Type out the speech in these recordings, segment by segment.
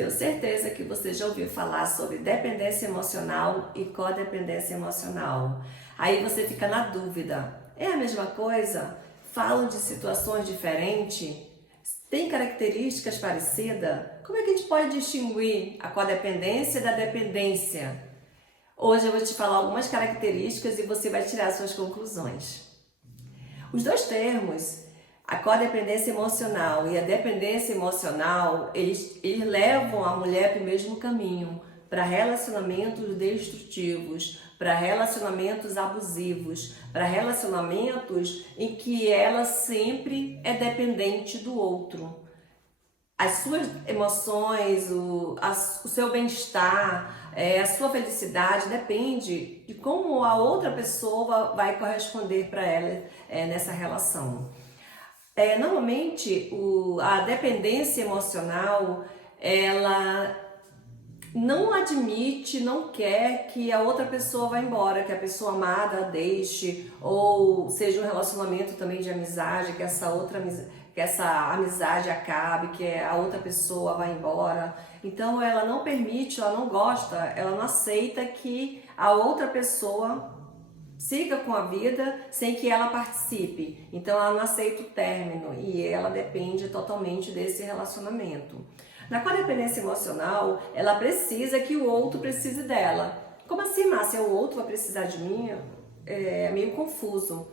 Tenho certeza que você já ouviu falar sobre dependência emocional e codependência emocional. Aí você fica na dúvida, é a mesma coisa? Falam de situações diferentes? Tem características parecidas? Como é que a gente pode distinguir a codependência da dependência? Hoje eu vou te falar algumas características e você vai tirar suas conclusões. Os dois termos, a codependência emocional e a dependência emocional, eles levam a mulher para o mesmo caminho, para relacionamentos destrutivos, para relacionamentos abusivos, para relacionamentos em que ela sempre é dependente do outro. As suas emoções, o seu bem-estar, a sua felicidade depende de como a outra pessoa vai corresponder para ela nessa relação. Normalmente, a dependência emocional, ela não admite, não quer que a outra pessoa vá embora, que a pessoa amada a deixe, ou seja um relacionamento também de amizade, que essa amizade acabe, que a outra pessoa vá embora. Então ela não permite, ela não gosta, ela não aceita que a outra pessoa siga com a vida sem que ela participe. Então ela não aceita o término e ela depende totalmente desse relacionamento. Na codependência emocional, ela precisa que o outro precise dela. Como assim, Márcia? O outro vai precisar de mim? É meio confuso.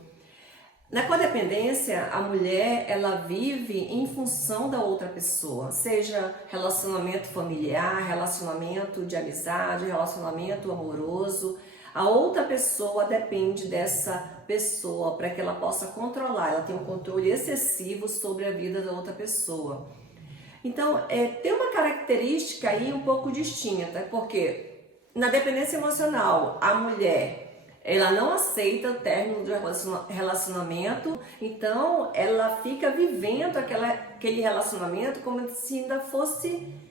Na codependência, a mulher, ela vive em função da outra pessoa, seja relacionamento familiar, relacionamento de amizade, relacionamento amoroso. A outra pessoa depende dessa pessoa para que ela possa controlar, ela tem um controle excessivo sobre a vida da outra pessoa. Então, tem uma característica aí um pouco distinta, porque na dependência emocional, a mulher, ela não aceita o término do relacionamento, então ela fica vivendo aquele relacionamento como se ainda fosse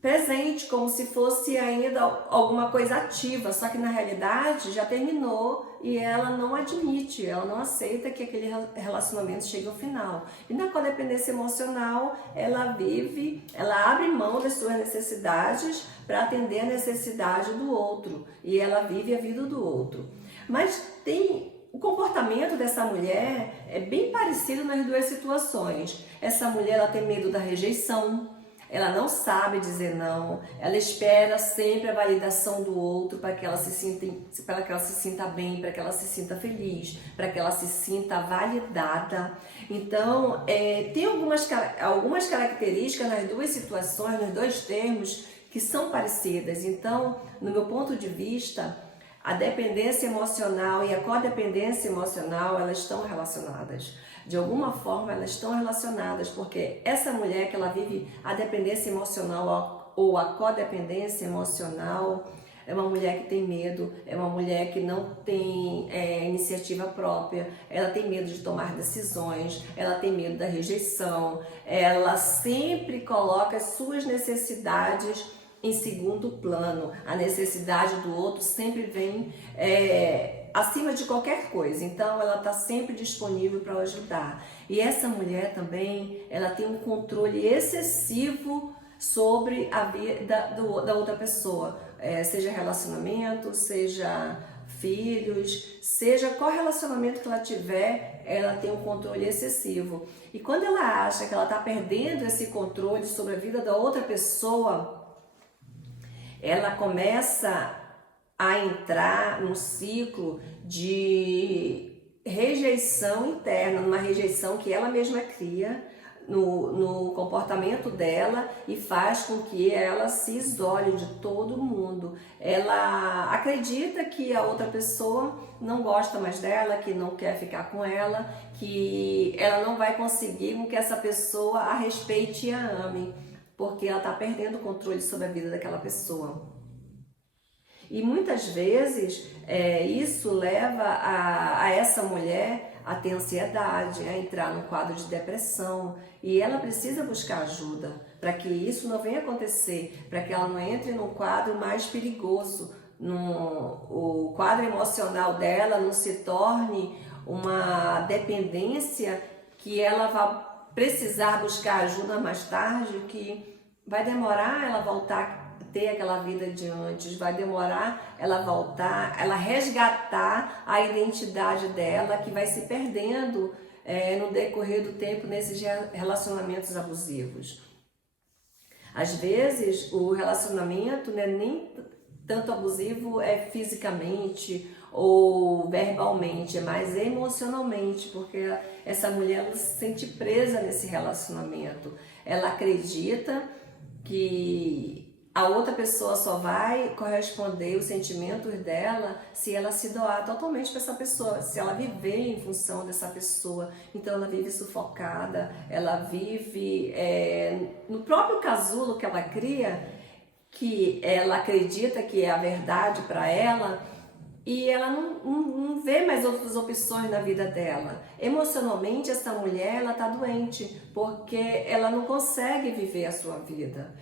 presente, como se fosse ainda alguma coisa ativa, só que na realidade já terminou e ela não admite, ela não aceita que aquele relacionamento chegue ao final. E na codependência emocional, ela abre mão das suas necessidades para atender a necessidade do outro e ela vive a vida do outro. Mas o comportamento dessa mulher é bem parecido nas duas situações. Essa mulher, ela tem medo da rejeição, ela não sabe dizer não, ela espera sempre a validação do outro para que ela se sinta bem, para que ela se sinta feliz, para que ela se sinta validada. Então, tem algumas características nas duas situações, nos dois termos, que são parecidas. Então, no meu ponto de vista, a dependência emocional e a codependência emocional, elas estão relacionadas. De alguma forma, elas estão relacionadas, porque essa mulher que ela vive a dependência emocional ou a codependência emocional é uma mulher que tem medo, é uma mulher que não tem iniciativa própria, ela tem medo de tomar decisões, ela tem medo da rejeição, ela sempre coloca as suas necessidades em segundo plano. A necessidade do outro sempre vem acima de qualquer coisa, então ela está sempre disponível para ajudar. E essa mulher também, ela tem um controle excessivo sobre a vida da outra pessoa, seja relacionamento, seja filhos, seja qual relacionamento que ela tiver, ela tem um controle excessivo. E quando ela acha que ela está perdendo esse controle sobre a vida da outra pessoa, ela começa a entrar num ciclo de rejeição interna, numa rejeição que ela mesma cria no comportamento dela e faz com que ela se isole de todo mundo. Ela acredita que a outra pessoa não gosta mais dela, que não quer ficar com ela, que ela não vai conseguir com que essa pessoa a respeite e a ame, porque ela está perdendo o controle sobre a vida daquela pessoa. E muitas vezes isso leva a essa mulher a ter ansiedade, a entrar num quadro de depressão, e ela precisa buscar ajuda para que isso não venha acontecer, para que ela não entre num quadro mais perigoso, o quadro emocional dela não se torne uma dependência que ela vá precisar buscar ajuda mais tarde, que vai demorar ela voltar a ter aquela vida de antes, vai demorar ela voltar, ela resgatar a identidade dela que vai se perdendo no decorrer do tempo nesses relacionamentos abusivos. Às vezes o relacionamento não é nem tanto abusivo fisicamente ou verbalmente, é mais emocionalmente, porque essa mulher ela se sente presa nesse relacionamento. Ela acredita que a outra pessoa só vai corresponder os sentimentos dela se ela se doar totalmente para essa pessoa, se ela viver em função dessa pessoa. Então ela vive sufocada, ela vive no próprio casulo que ela cria, que ela acredita que é a verdade para ela, e ela não vê mais outras opções na vida dela. Emocionalmente, essa mulher ela está doente, porque ela não consegue viver a sua vida.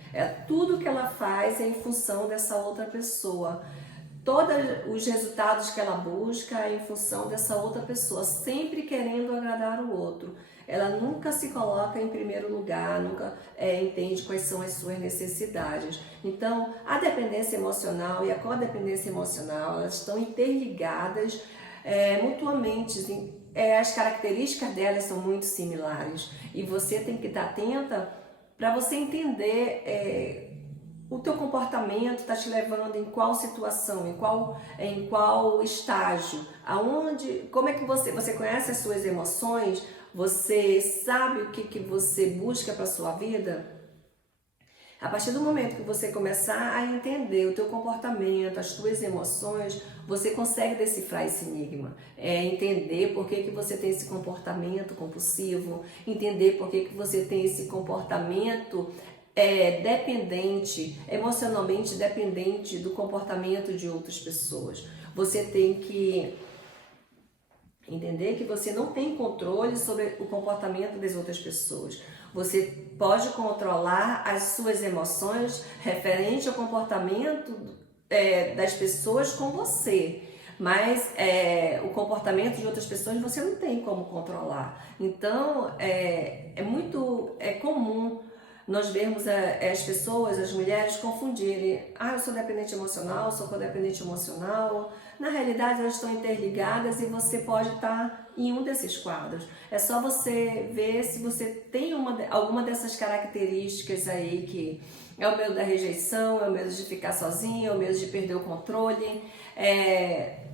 Tudo que ela faz é em função dessa outra pessoa. Todos os resultados que ela busca é em função dessa outra pessoa, sempre querendo agradar o outro. Ela nunca se coloca em primeiro lugar, nunca entende quais são as suas necessidades. Então, a dependência emocional e a codependência emocional, elas estão interligadas mutuamente. As características delas são muito similares e você tem que estar atenta para você entender o teu comportamento está te levando em qual situação, em qual estágio, como é que você conhece as suas emoções, você sabe o que você busca para a sua vida? A partir do momento que você começar a entender o teu comportamento, as tuas emoções, você consegue decifrar esse enigma. Entender por que você tem esse comportamento compulsivo, entender por que você tem esse comportamento dependente, emocionalmente dependente do comportamento de outras pessoas. Você tem que entender que você não tem controle sobre o comportamento das outras pessoas. Você pode controlar as suas emoções referente ao comportamento das pessoas com você, mas o comportamento de outras pessoas você não tem como controlar. Então é muito comum nós vemos as pessoas, as mulheres confundirem. Eu sou dependente emocional, sou codependente emocional. Na realidade, elas estão interligadas e você pode estar em um desses quadros. É só você ver se você tem alguma dessas características aí, que é o medo da rejeição, é o medo de ficar sozinho, é o medo de perder o controle,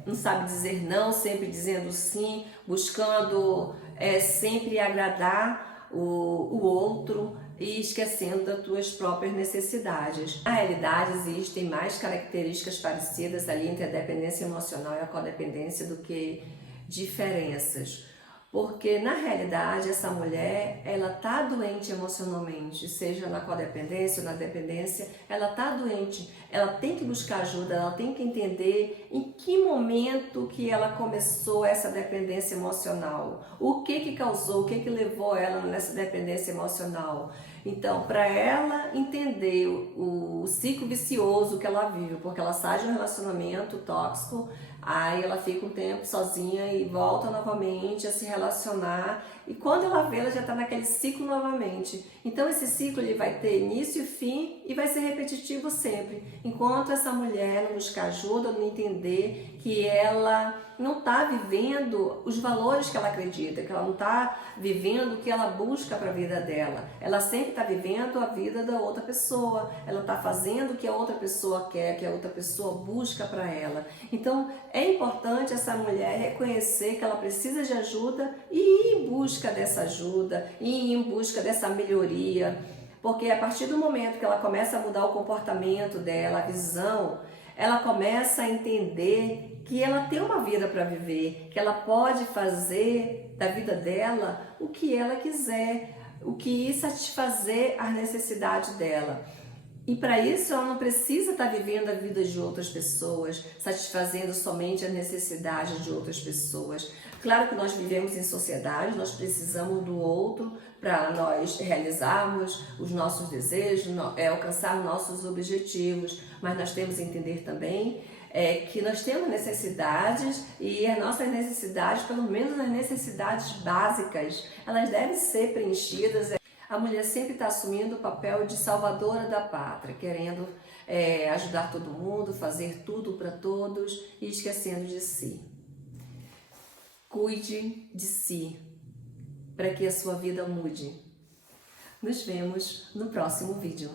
não sabe dizer não, sempre dizendo sim, buscando sempre agradar o outro, e esquecendo das tuas próprias necessidades. Na realidade, existem mais características parecidas ali entre a dependência emocional e a codependência do que diferenças. Porque, na realidade, essa mulher, ela tá doente emocionalmente, seja na codependência ou na dependência, ela tá doente, ela tem que buscar ajuda, ela tem que entender em que momento que ela começou essa dependência emocional, o que causou, o que levou ela nessa dependência emocional. Então, para ela entender o ciclo vicioso que ela vive, porque ela sai de um relacionamento tóxico, aí ela fica um tempo sozinha e volta novamente a se relacionar, e quando ela vê, ela já está naquele ciclo novamente. Então esse ciclo ele vai ter início e fim e vai ser repetitivo sempre, enquanto essa mulher não buscar ajuda, não entender que ela não está vivendo os valores que ela acredita, que ela não está vivendo o que ela busca para a vida dela. Ela sempre está vivendo a vida da outra pessoa, ela está fazendo o que a outra pessoa quer, que a outra pessoa busca para ela. Então é importante essa mulher reconhecer que ela precisa de ajuda e ir em busca dessa ajuda, ir em busca dessa melhoria, porque a partir do momento que ela começa a mudar o comportamento dela, a visão, ela começa a entender que ela tem uma vida para viver, que ela pode fazer da vida dela o que ela quiser, o que satisfazer as necessidades dela. E para isso ela não precisa estar vivendo a vida de outras pessoas, satisfazendo somente as necessidades de outras pessoas. Claro que nós vivemos em sociedade, nós precisamos do outro para nós realizarmos os nossos desejos, alcançar nossos objetivos, mas nós temos que entender também que nós temos necessidades, e as nossas necessidades, pelo menos as necessidades básicas, elas devem ser preenchidas. A mulher sempre está assumindo o papel de salvadora da pátria, querendo ajudar todo mundo, fazer tudo para todos e esquecendo de si. Cuide de si, para que a sua vida mude. Nos vemos no próximo vídeo.